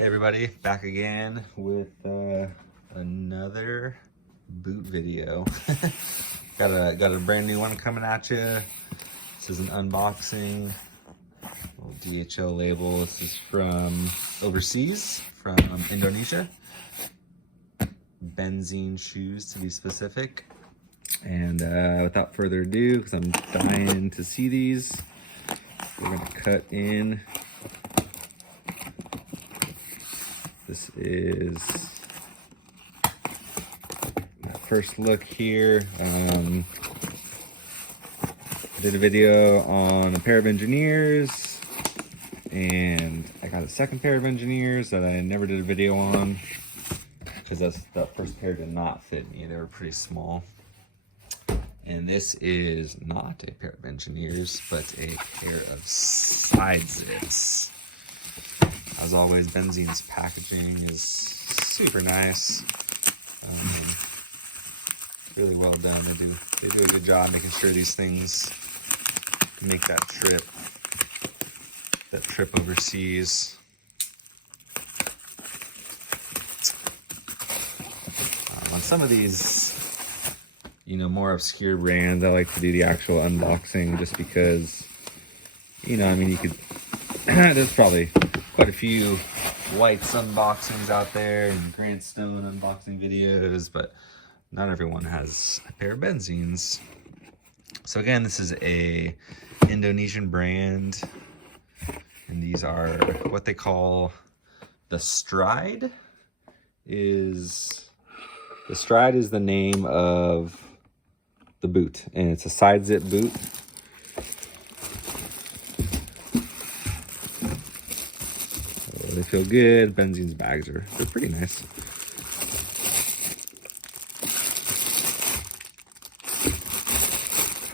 Hey everybody, back again with another boot video. got a brand new one coming at you. This is an unboxing, little DHL label. This is from overseas, from Indonesia. Benzein shoes to be specific. And without further ado, because I'm dying to see these, we're gonna cut in. This is my first look here. I did a video on a pair of engineers, and I got a second pair of engineers that I never did a video on because that first pair did not fit me. They were pretty small. And this is not a pair of engineers, but a pair of side zips. As always, Benzein's packaging is super nice. Really well done. They do a good job making sure these things make that trip overseas. On some of these, more obscure brands, I like to do the actual unboxing just because, you could, there's probably quite a few White's unboxings out there and Grant Stone unboxing videos, but not everyone has a pair of Benzeins. So again, this is a Indonesian brand, and these are what they call the Stride. The Stride is the name of the boot, and it's a side zip boot. They feel good. Benzein's bags they're pretty nice.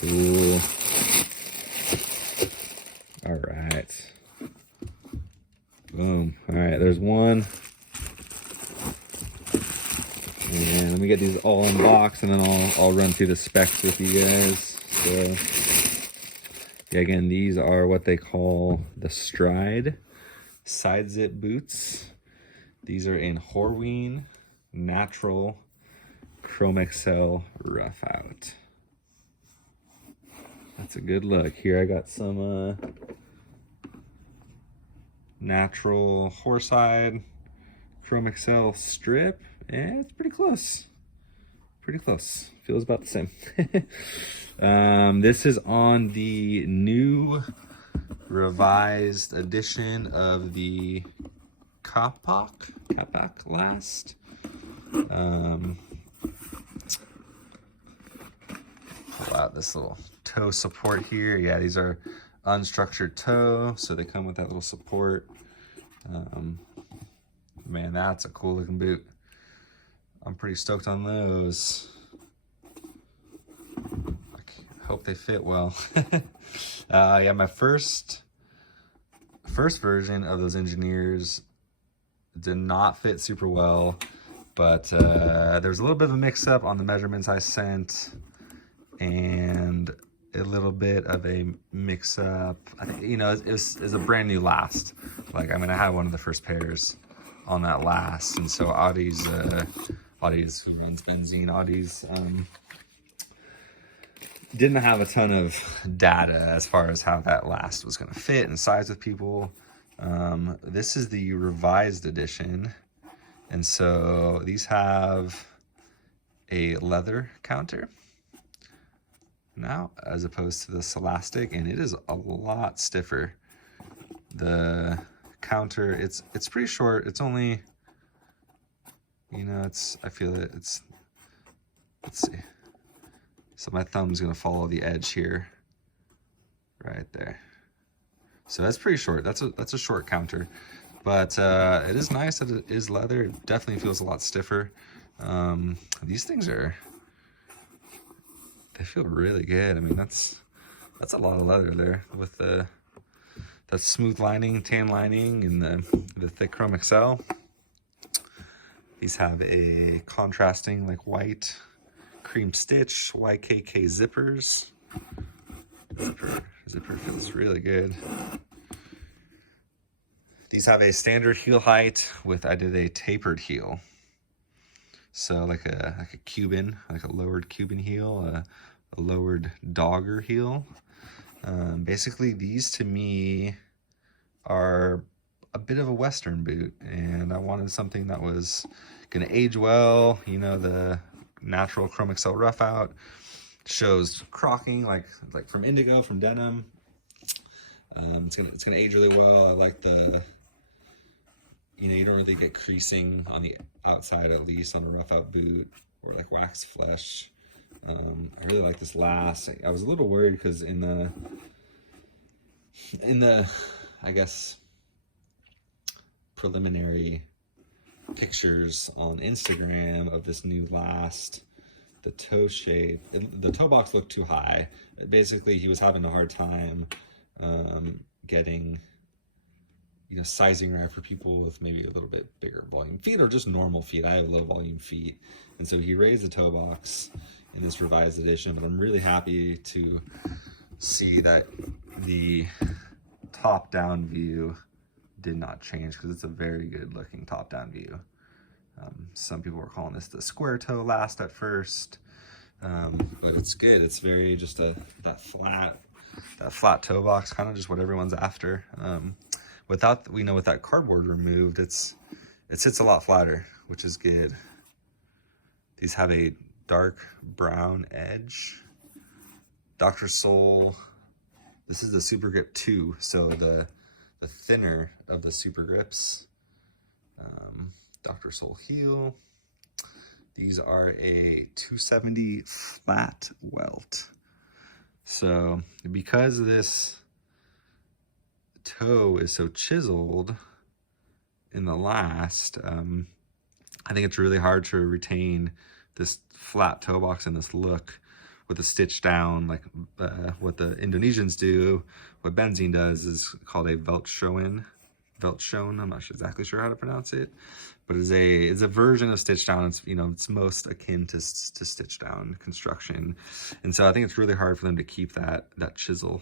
Cool. All right. Boom. All right, there's one. And let me get these all unboxed, and then I'll run through the specs with you guys. So, yeah, again, these are what they call the Stride side zip boots. These are in Horween natural chrome excel rough out. That's a good look. Here I got some natural horsehide chrome excel strip, and it's pretty close. Feels about the same. This is on the new revised edition of the Kapak last. Pull out this little toe support here. Yeah, these are unstructured toe, so they come with that little support. Man, that's a cool looking boot. I'm pretty stoked on those. I hope they fit well. Yeah, my first version of those engineers did not fit super well, but there was a little bit of a mix-up on the measurements I sent, and a little bit of a mix-up. I think, it was a brand new last. Like, I had one of the first pairs on that last, and so Audie's who runs Benzein, didn't have a ton of data as far as how that last was going to fit and size with people. This is the revised edition, and so these have a leather counter now as opposed to this elastic, and it is a lot stiffer. The counter, it's pretty short. It's only, I feel it. Let's see. So my thumb's gonna follow the edge here, right there. So that's pretty short. That's a short counter, but it is nice that it is leather. It definitely feels a lot stiffer. These things they feel really good. That's a lot of leather there with the smooth lining, tan lining, and the thick chrome excel. These have a contrasting like white cream stitch YKK zippers. Zipper feels really good. These have a standard heel height with, I did a tapered heel. So like a Cuban, like a lowered Cuban heel, a lowered dogger heel. Basically these to me are a bit of a Western boot, and I wanted something that was gonna age well. You know, the natural chrome excel rough out shows crocking like from indigo, from denim. It's gonna age really well. I like the, you know, you don't really get creasing on the outside, at least on a rough out boot, or like wax flesh. I really like this last. I was a little worried because in the I guess preliminary pictures on Instagram of this new last, the toe shape, the toe box looked too high. Basically, he was having a hard time getting, you know, sizing right for people with maybe a little bit bigger volume feet or just normal feet. I have low volume feet, and so he raised the toe box in this revised edition. But I'm really happy to see that the top down view did not change, because it's a very good looking top down view. Some people were calling this the square toe last at first, but it's good. It's very just that flat toe box, kind of just what everyone's after. Without, we know, with that cardboard removed, it sits a lot flatter, which is good. These have a dark brown edge. Dr. Sole, this is the Supergrip 2, so the thinner of the Supergrips. Dr. Sole heel. These are a 270 Flatwelt. So because this toe is so chiseled in the last, I think it's really hard to retain this flat toe box and this look with a stitch down, like what the Indonesians do. What Benzein does is called a Welt. I'm not exactly sure how to pronounce it, but it's a version of stitch down. It's, you know, it's most akin to stitch down construction, and so I think it's really hard for them to keep that chisel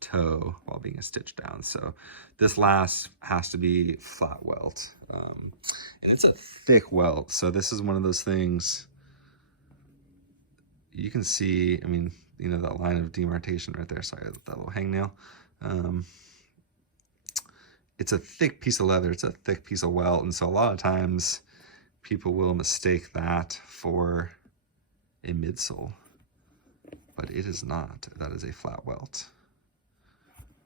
toe while being a stitch down. So this last has to be flat welt, and it's a thick welt. So this is one of those things you can see. I mean, you know, that line of demarcation right there. Sorry, that little hangnail. It's a thick piece of leather. It's a thick piece of welt, and so a lot of times people will mistake that for a midsole, but it is not. That is a flat welt.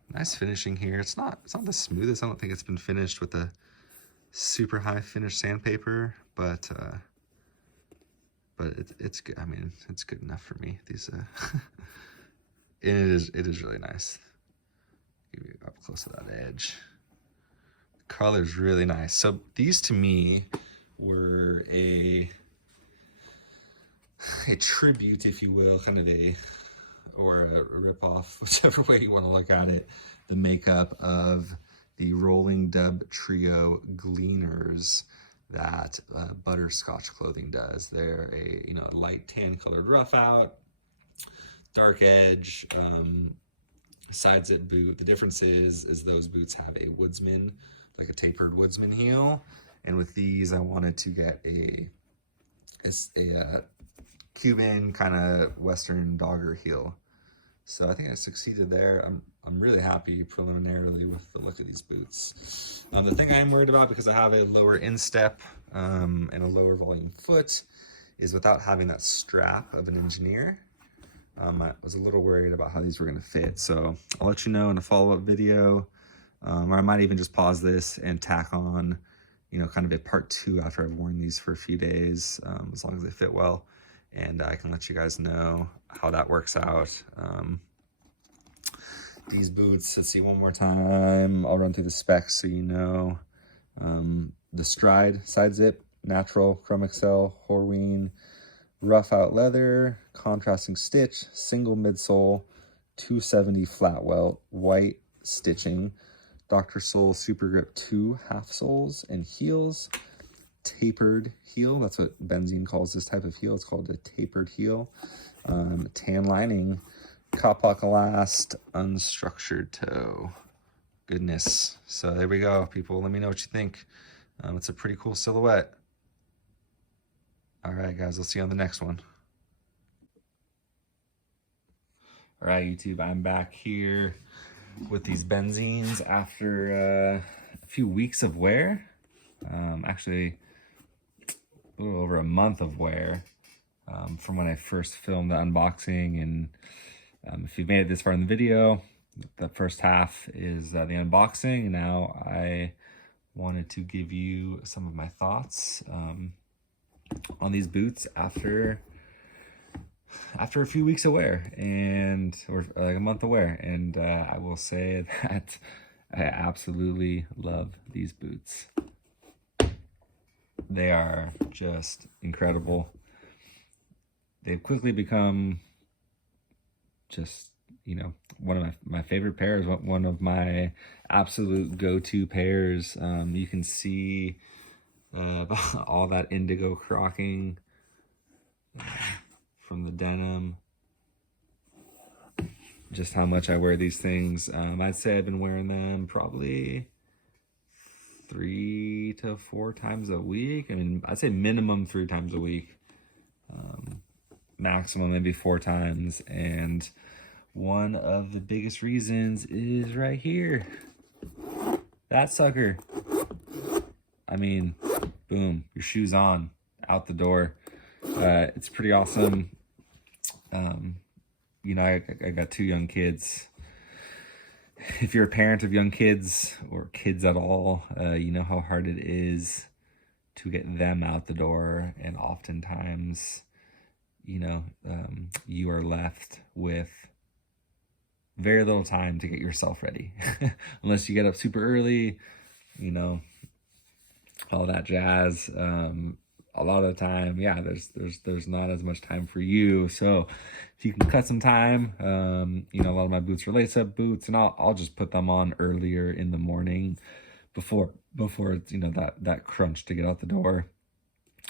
Nice finishing here. It's not the smoothest. I don't think it's been finished with a super high finish sandpaper, but it's good. I mean, it's good enough for me. These it is really nice. Give you up close to that edge. The color's really nice. So these to me were a tribute, if you will, kind of or a rip-off, whichever way you want to look at it, the makeup of the Rolling Dub Trio Gleaners that Butterscotch Clothing does. They're a, you know, light tan colored rough out, dark edge, side zip boot. The difference is those boots have a woodsman, like a tapered woodsman heel, and with these I wanted to get a Cuban kind of Western dogger heel. So I think I succeeded there. I'm really happy preliminarily with the look of these boots. The thing I am worried about, because I have a lower instep and a lower volume foot, is without having that strap of an engineer, I was a little worried about how these were going to fit. So I'll let you know in a follow-up video, or I might even just pause this and tack on, you know, kind of a part 2 after I've worn these for a few days, as long as they fit well. And I can let you guys know how that works out. These boots, let's see one more time. I'll run through the specs so you know. The Stride side zip, natural, chrome excel, Horween, rough out leather, contrasting stitch, single midsole, 270 flat welt, white stitching, Dr. Sole Supergrip 2 half soles and heels, tapered heel. That's what Benzein calls this type of heel. It's called a tapered heel. Tan lining, Kapak last, unstructured toe. goodness. So there we go, people. Let me know what you think. It's a pretty cool silhouette. All right, guys, I'll see you on the next one. All right, YouTube, I'm back here with these Benzeins after a few weeks of wear. Actually, a little over a month of wear from when I first filmed the unboxing. And if you've made it this far in the video, the first half is the unboxing. Now I wanted to give you some of my thoughts on these boots after a few weeks of wear, or like a month of wear. And I will say that I absolutely love these boots. They are just incredible. They've quickly become just, you know, one of my favorite pairs, one of my absolute go-to pairs. You can see all that indigo crocking from the denim. Just how much I wear these things. I'd say I've been wearing them probably 3 to 4 times a week. I mean, I'd say minimum 3 times a week. Maximum maybe 4 times. And one of the biggest reasons is right here. That sucker. I mean, boom, your shoes on, out the door. It's pretty awesome. You know, I got 2 young kids. If you're a parent of young kids or kids at all, you know how hard it is to get them out the door. And oftentimes, you know, you are left with very little time to get yourself ready. Unless you get up super early, you know, all that jazz. A lot of the time, yeah, there's not as much time for you. So if you can cut some time, you know, a lot of my boots are lace-up boots, and I'll just put them on earlier in the morning before it's, you know, that crunch to get out the door.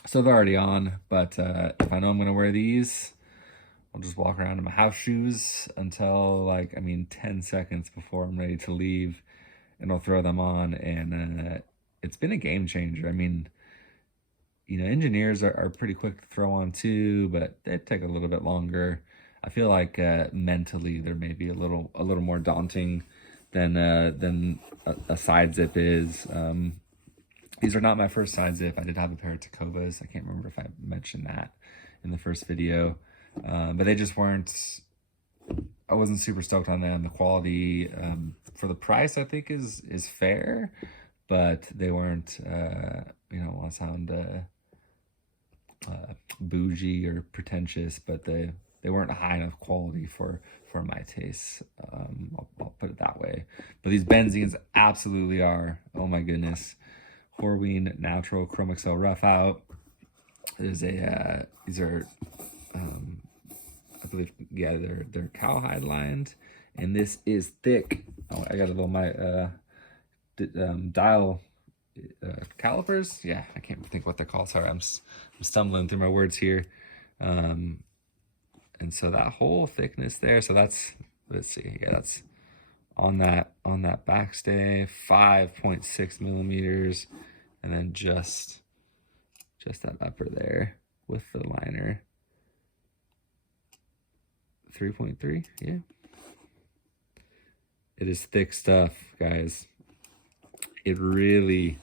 So they're already on, but if I know I'm gonna wear these, I'll just walk around in my house shoes until, like, I mean, 10 seconds before I'm ready to leave, and I'll throw them on. And it's been a game changer. I mean, you know, engineers are pretty quick to throw on too, but they take a little bit longer. I feel like mentally they're maybe a little more daunting than a side zip is. These are not my first side zip. I did have a pair of Tacobas. I can't remember if I mentioned that in the first video, but they just weren't. I wasn't super stoked on them. The quality for the price, I think, is fair, but they weren't. You know, I want to sound bougie or pretentious, but they weren't high enough quality for my tastes. I'll put it that way. But these Benzeins absolutely are. Oh my goodness. Horween Natural Chrome XL Rough Out. There's a these are I believe, yeah, they're cowhide lined, and this is thick. Oh, I got a little dial calipers. Yeah, I can't think what they're called. Sorry, I'm stumbling through my words here. And so that whole thickness there. So that's, let's see, yeah, that's on that backstay, 5.6 millimeters, and then just that upper there with the liner, 3.3. Yeah, it is thick stuff, guys. It really,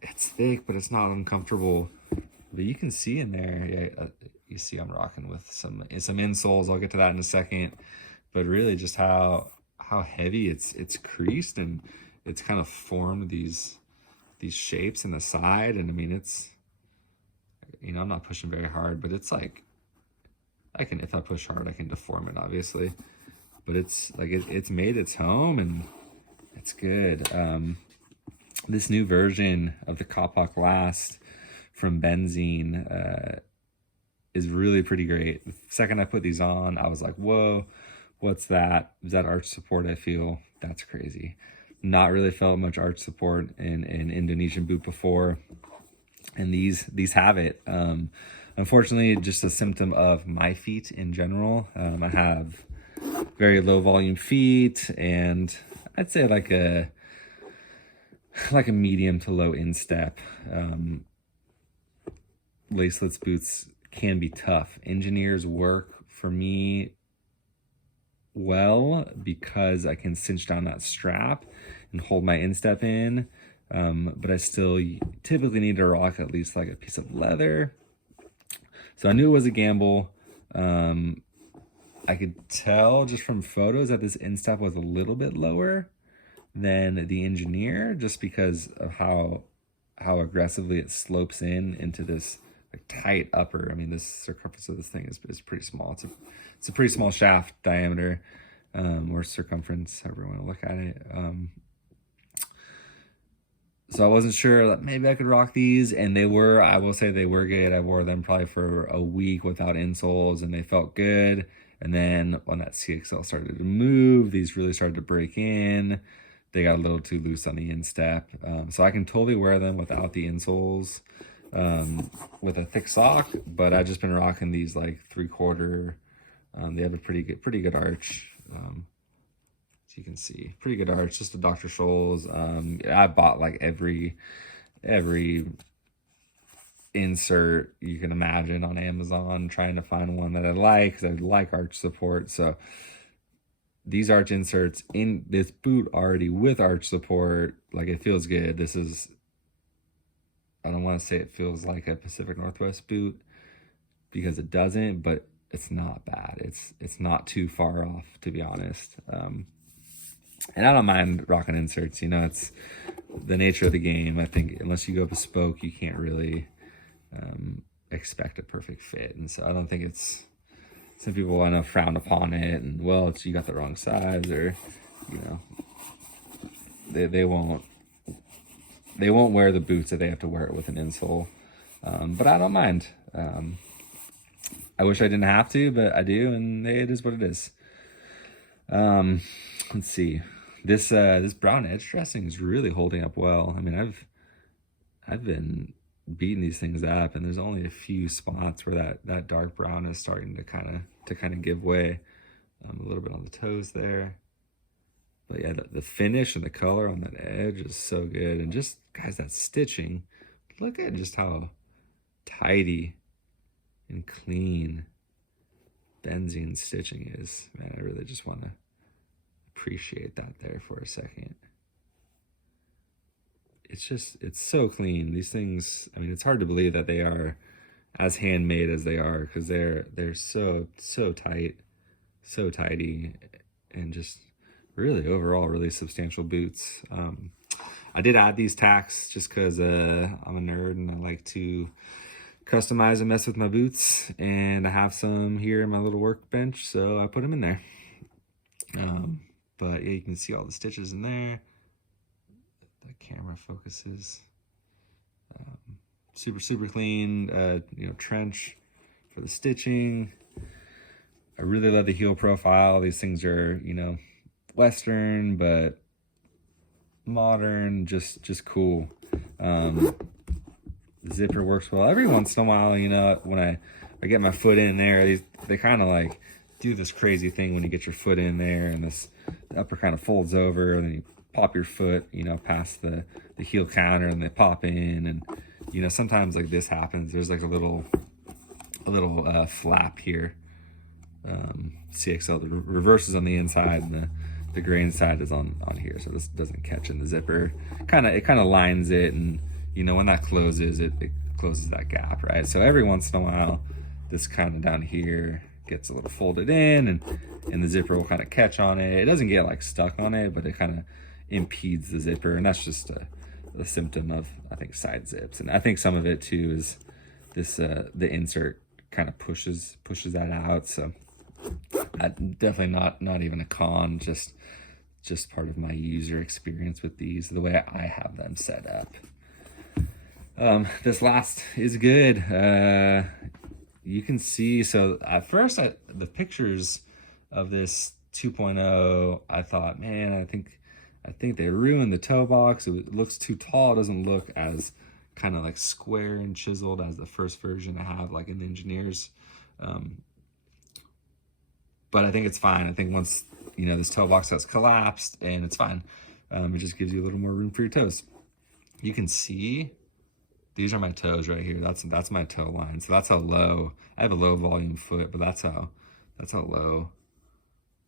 it's thick, but it's not uncomfortable. But you can see in there, yeah, you see I'm rocking with some insoles. I'll get to that in a second. But really, just how heavy it's creased, and it's kind of formed these shapes in the side. And I mean, it's, you know, I'm not pushing very hard, but it's like, if I push hard, I can deform it, obviously. But it's like, it's made its home, and it's good. This new version of the Kapak Last from Benzein is really pretty great. The second I put these on, I was like, whoa, what's that? Is that arch support? I feel that's crazy. Not really felt much arch support in Indonesian boot before, and these have it. Unfortunately, just a symptom of my feet in general. I have very low volume feet, and I'd say like a medium to low instep. Laceless boots can be tough. Engineers work for me well because I can cinch down that strap and hold my instep in, but I still typically need to rock at least like a piece of leather. So I knew it was a gamble. I could tell just from photos that this instep was a little bit lower than the Engineer, just because of how aggressively it slopes into this like tight upper. I mean, this circumference of this thing is pretty small. It's a pretty small shaft diameter, or circumference, however you want to look at it. So I wasn't sure that maybe I could rock these, and I will say they were good. I wore them probably for a week without insoles, and they felt good. And then when that CXL started to move, these really started to break in. They got a little too loose on the instep. So I can totally wear them without the insoles, with a thick sock, but I've just been rocking these like 3/4. They have a pretty good arch. So you can see, pretty good arch, just a Dr. Scholl's. I bought like every insert you can imagine on Amazon, trying to find one that I like, because I like arch support. So these arch inserts in this boot already with arch support, like it feels good. This is, I don't want to say it feels like a Pacific Northwest boot, because it doesn't, but it's not bad. It's not too far off, to be honest. And I don't mind rocking inserts, it's the nature of the game. I think unless you go bespoke, you can't really expect a perfect fit. And so I don't think some people want to frown upon it, and well, you got the wrong size, or they won't wear the boots if they have to wear it with an insole. But I don't mind. I wish I didn't have to, but I do, and it is what it is. Let's see. This brown edge dressing is really holding up well. I mean, I've been beating these things up, and there's only a few spots where that dark brown is starting to kind of give way. A little bit on the toes there. But yeah, the finish and the color on that edge is so good. And just, guys, that stitching, look at just how tidy and clean Benzein stitching is. Man, I really just want to appreciate that there for a second. It's so clean. These things, I mean, it's hard to believe that they are as handmade as they are, because they're so tight, so tidy, and just really overall really substantial boots. I did add these tacks just because I'm a nerd and I like to customize and mess with my boots, and I have some here in my little workbench, so I put them in there. But yeah, you can see all the stitches in there. The camera focuses. Super clean, trench for the stitching. I really love the heel profile. These things are, Western, but modern, just cool. The zipper works well. Every once in a while, when I get my foot in there, they kind of like do this crazy thing when you get your foot in there, and the upper kind of folds over, and then you pop your foot, past the heel counter, and they pop in, and sometimes like this happens. There's like a little flap here. CXL, the reverse is on the inside, and the grain side is on here, so this doesn't catch in the zipper. It kind of lines it, and when that closes, it closes that gap, right? So every once in a while, this kind of down here gets a little folded in, and the zipper will kind of catch on it. It doesn't get like stuck on it, but it kind of impedes the zipper, and that's just a symptom of, I think, side zips. And I think some of it too is this the insert kind of pushes that out. So definitely not even a con, just part of my user experience with these, the way I have them set up. This last is good. You can see, so at first the pictures of this 2.0, I thought, man, I think they ruined the toe box. It looks too tall. It doesn't look as kind of like square and chiseled as the first version I have, like in the Engineers. but I think it's fine. I think once, you know, this toe box has collapsed, and it's fine. It just gives you a little more room for your toes. You can see, these are my toes right here. That's my toe line. So that's how low, I have a low volume foot, but that's how low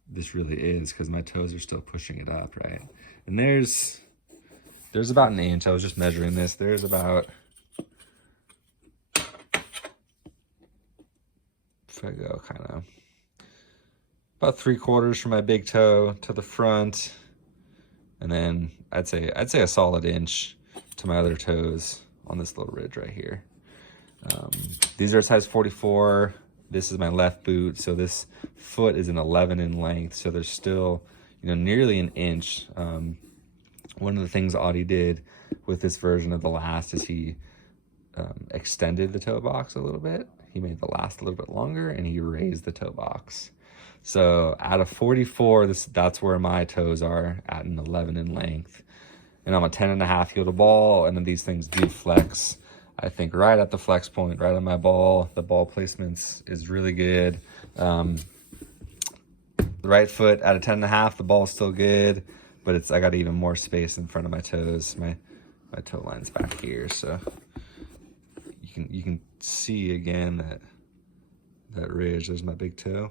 this really is, because my toes are still pushing it up, right? And there's about an inch. I was just measuring this. There's about, if I go kind of about 3/4 from my big toe to the front, and then I'd say a solid inch to my other toes on this little ridge right here. These are size 44. This is my left boot, so this foot is an 11 in length, so there's still, you know, nearly an inch. One of the things Audie did with this version of the last is he extended the toe box a little bit. He made the last a little bit longer, and he raised the toe box. So out of 44, that's where my toes are, at an 11 in length. And I'm a 10.5 heel to ball, and then these things do flex, I think, right at the flex point, right on my ball. The ball placements is really good. The right foot at a 10.5, the ball's still good, but I got even more space in front of my toes. My toe line's back here, so you can see again that ridge. There's my big toe,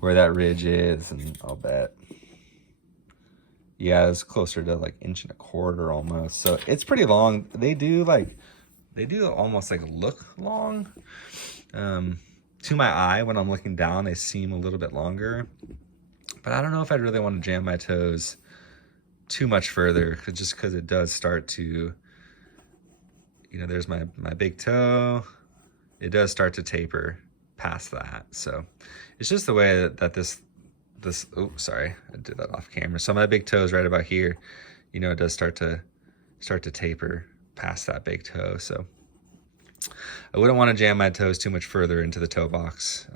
where that ridge is, and I'll bet, yeah, it's closer to like 1.25 inches almost. So it's pretty long. They do almost like look long. To my eye, when I'm looking down, they seem a little bit longer. But I don't know if I'd really want to jam my toes too much further, just because it does start to, you know, there's my big toe. It does start to taper past that. So it's just the way that this, oh, sorry, I did that off camera. So my big toe is right about here. You know, it does start to taper past that big toe. So I wouldn't want to jam my toes too much further into the toe box.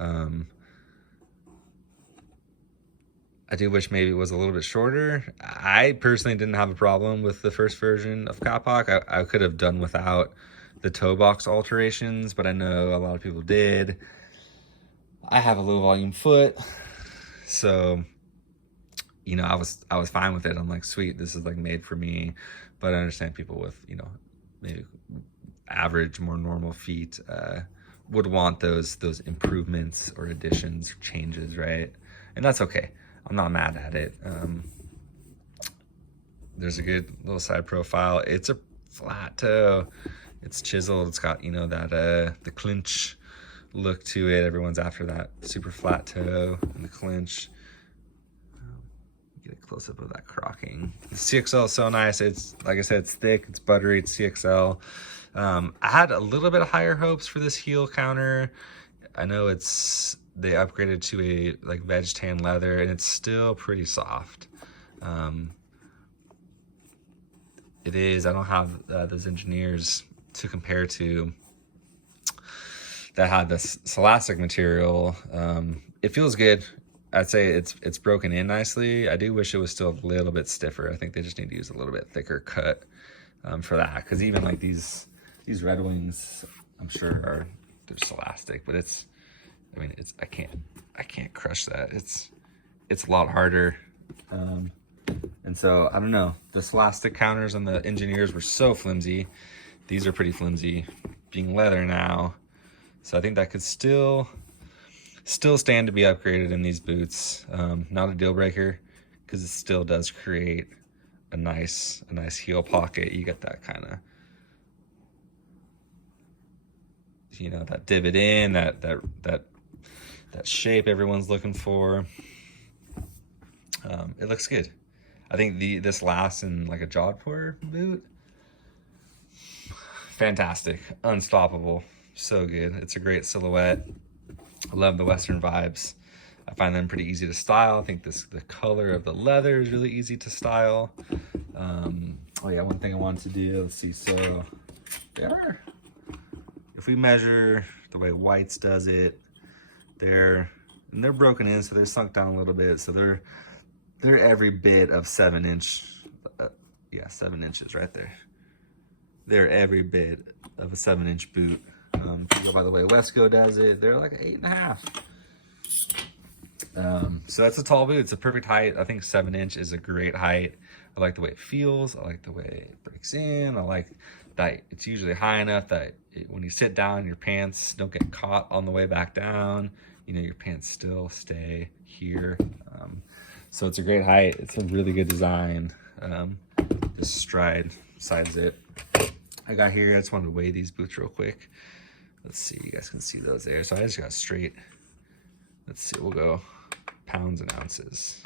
I do wish maybe it was a little bit shorter. I personally didn't have a problem with the first version of Kapak. I could have done without the toe box alterations, but I know a lot of people did. I have a low volume foot, so, you know, I was fine with it. I'm like, sweet, this is like made for me. But I understand people with, you know, maybe average, more normal feet would want those improvements or additions, or changes, right? And that's okay. I'm not mad at it. There's a good little side profile. It's a flat toe. It's chiseled. It's got, you know, that the clinch look to it. Everyone's after that super flat toe and the clinch. Get a close up of that crocking. The CXL is so nice. It's, like I said, it's thick, it's buttery, it's CXL. I had a little bit of higher hopes for this heel counter. I know they upgraded to a like veg tan leather, and it's still pretty soft. It is. I don't have those engineers to compare to that had this elastic material. It feels good. I'd say it's broken in nicely. I do wish it was still a little bit stiffer. I think they just need to use a little bit thicker cut for that, because even like these Red Wings, I'm sure they're just elastic, but I mean, I can't crush that. It's a lot harder. And so, I don't know, the elastic counters on the engineers were so flimsy. These are pretty flimsy, being leather now. So I think that could still stand to be upgraded in these boots. Not a deal breaker, because it still does create a nice heel pocket. You get that kind of, you know, that divot in, that shape everyone's looking for. It looks good. I think this lasts in like a Jodhpur boot. Fantastic, unstoppable, so good. It's a great silhouette. I love the Western vibes. I find them pretty easy to style. I think the color of the leather is really easy to style. Oh yeah, one thing I wanted to do, let's see, so if we measure the way Whites does it, they're broken in, so they're sunk down a little bit, so they're every bit of 7 inch, 7 inches right there. They're every bit of a 7-inch boot. If you go by the way Wesco does it, they're like 8.5. So that's a tall boot. It's a perfect height. I think 7-inch is a great height. I like the way it feels. I like the way it breaks in. I like that it's usually high enough that when you sit down, your pants don't get caught on the way back down. You know, your pants still stay here. So it's a great height. It's a really good design. This stride side zip I got here. I just wanted to weigh these boots real quick. Let's see, you guys can see those there. So I just got straight. Let's see, we'll go pounds and ounces.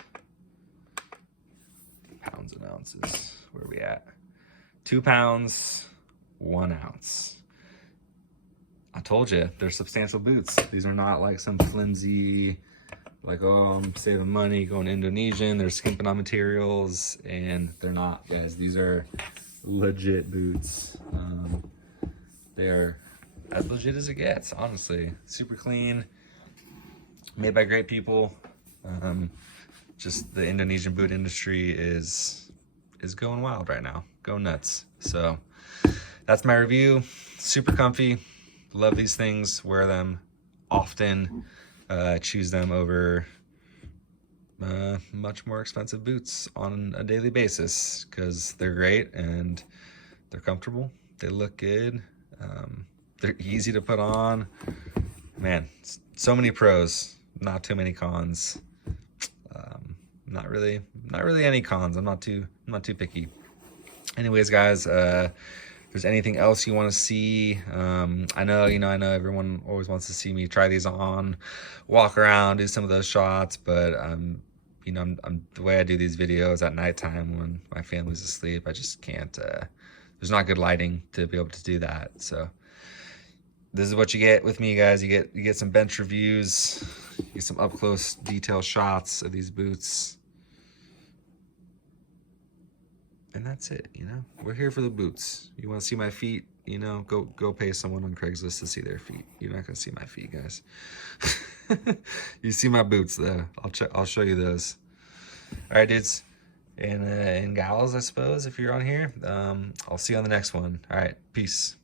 Pounds and ounces. Where are we at? 2 pounds, 1 ounce. I told you, they're substantial boots. These are not like some flimsy, like, oh, I'm saving money going Indonesian. They're skimping on materials, and they're not, guys. These are legit boots. They are as legit as it gets, honestly. Super clean, made by great people. Just the Indonesian boot industry is going wild right now, going nuts. So that's my review. Super comfy, love these things, wear them often. Choose them over much more expensive boots on a daily basis because they're great and they're comfortable. They look good. They're easy to put on. Man, so many pros, not too many cons. Not really any cons. I'm not too picky. Anyways, guys, if there's anything else you want to see, I know everyone always wants to see me try these on, walk around, do some of those shots, but I'm the way I do these videos at nighttime when my family's asleep, I just can't. There's not good lighting to be able to do that. So this is what you get with me, guys. You get some bench reviews, you get some up close detail shots of these boots. And that's it, We're here for the boots. You want to see my feet, go pay someone on Craigslist to see their feet. You're not gonna see my feet, guys. You see my boots though. I'll show you those. All right, dudes and gals, I suppose, if you're on here. I'll see you on the next one. All right, peace.